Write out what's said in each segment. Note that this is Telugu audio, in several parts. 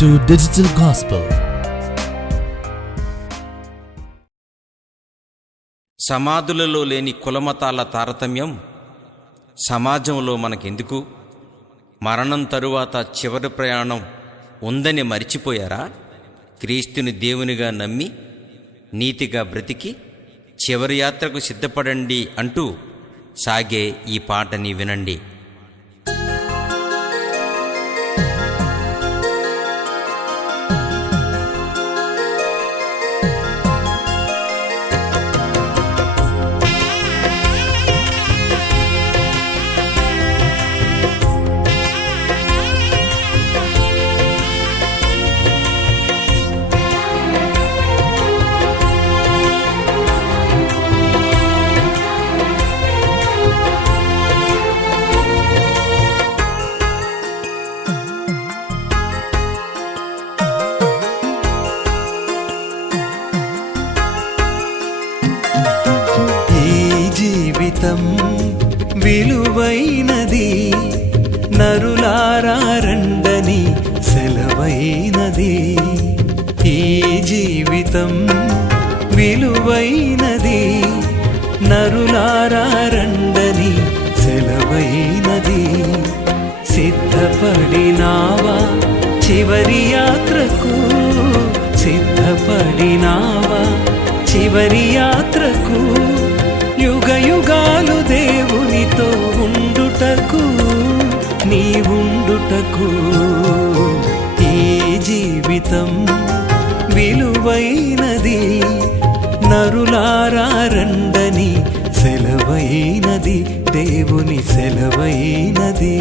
to Digital Gospel. సమాధులలో లేని కులమతాల తారతమ్యం సమాజంలో మనకెందుకు? మరణం తరువాత చివరి ప్రయాణం ఉందని మరిచిపోయారా? క్రీస్తుని దేవునిగా నమ్మి నీతిగా బ్రతికి చివరి యాత్రకు సిద్ధపడండి అంటూ సాగే ఈ పాటని వినండి. విలువైనది, నరులారా రండని సెలవైనది. ఈ జీవితం విలువైనది, నరులారా రండని సెలవైనది. సిద్ధపడినావా చివరి యాత్రకు? సిద్ధపడినావా చివరి యాత్రకు? యుగ యుగాలు దేవునితో ఉండుటకు, నీవుండుటకు. ఈ జీవితం విలువైనది, నరులారా రండని సెలవైనది, దేవుని సెలవైనది.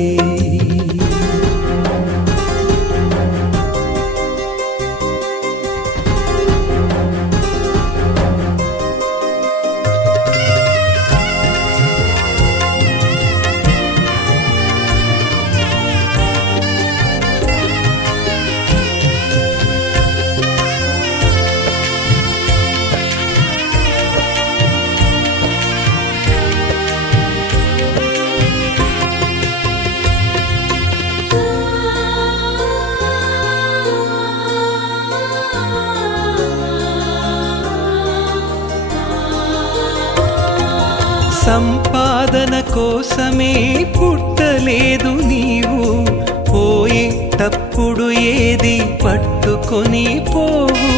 సంపాదన కోసమే పుట్టలేదు నీవు, పోయేటప్పుడు ఏది పట్టుకొని పోవు.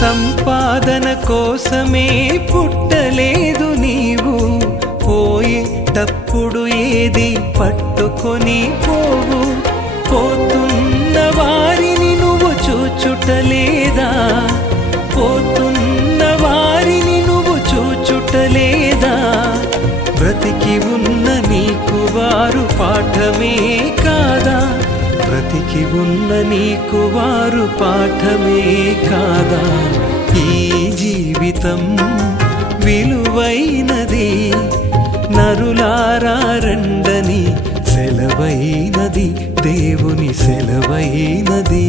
సంపాదన కోసమే పుట్టలేదు నీవు, పోయేటప్పుడు ఏది పట్టుకొని పోవు. పోతున్న వారిని నువ్వు చూచుటలేదా? పోతున్న వారిని నువ్వు చూచుటలేదా? బ్రతికి ఉన్న నీకు వారు పాఠమే కాదా? బ్రతికి ఉన్న నీకు వారు పాఠమే కాదా? ఈ జీవితం విలువైనది, నరులారా రండని సెలవైనది, దేవుని సెలవైనది.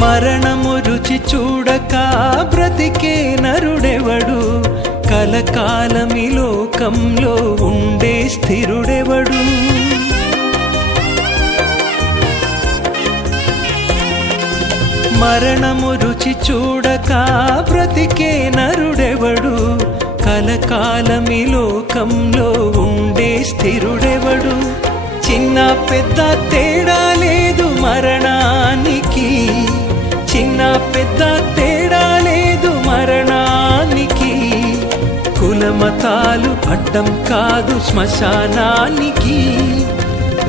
మరణము రుచి చూడక బ్రతికే నరుడెవడు? కలకాలమి లోకంలో ఉండే స్థిరుడెవడు? మరణము రుచి చూడక బ్రతికే నరుడెవడు? కలకాలమి లోకంలో ఉండే స్థిరుడెవడు? చిన్న పెద్ద తేడా లేదు మరణానికి, చిన్న పెద్ద తేడా లేదు మరణానికి. కులమతాలు అడ్డం కాదు శ్మశానానికి,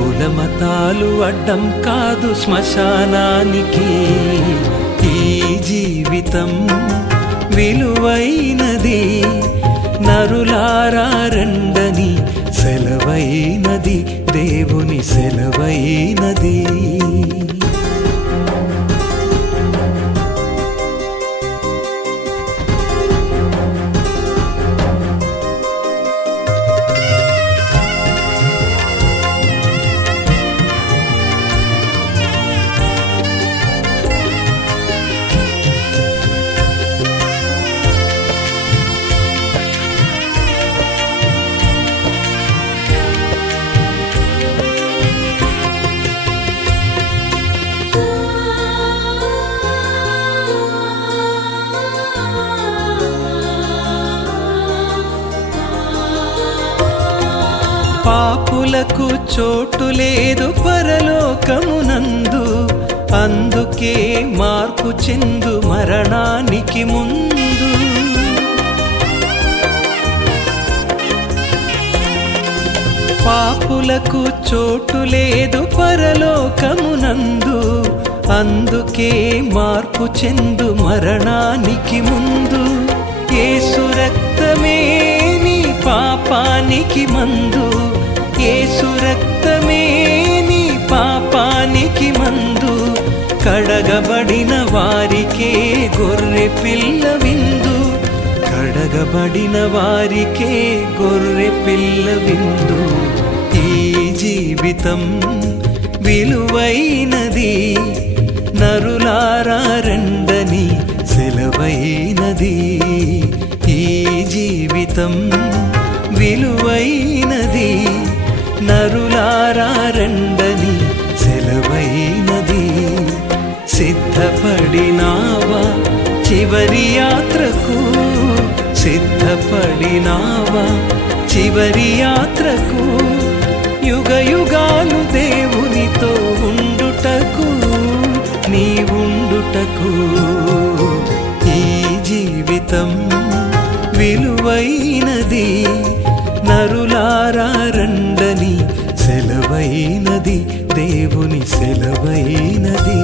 కులమతాలు అడ్డం కాదు శ్మశానానికి. ఈ జీవితం విలువైనది, నరులారా రండని సెలవైనది, దేవుని సెలవైనది. పాపులకు చోటు లేదు పరలోకమునందు, అందుకే మార్పు చెందు మరణానికి ముందు. పాపులకు చోటు లేదు పరలోకమునందు, అందుకే మార్పు చెందు మరణానికి ముందు. యేసు రక్తమే నీ పాపానికి మందు, యేసు రక్తమే నీ పాపానికి మందు. కడగబడిన వారికే గొర్రె పిల్ల విందు, కడగబడిన వారికే గొర్రె పిల్ల విందు. ఈ జీవితం విలువైనది, నరులారా రండని సెలవైనది. ఈ జీవితం విలువైనది, నరులారా రండని సెలవైనది. సిద్ధపడినావా చివరి యాత్రకు, సిద్ధపడినావా చివరి యాత్రకు. యుగ యుగాలు దేవునితో ఉండుటకు, నీవుండుటకు. ఈ జీవితం విలువైనది, నరులారా రండని సెలవైనది, దేవుని సెలవైనది.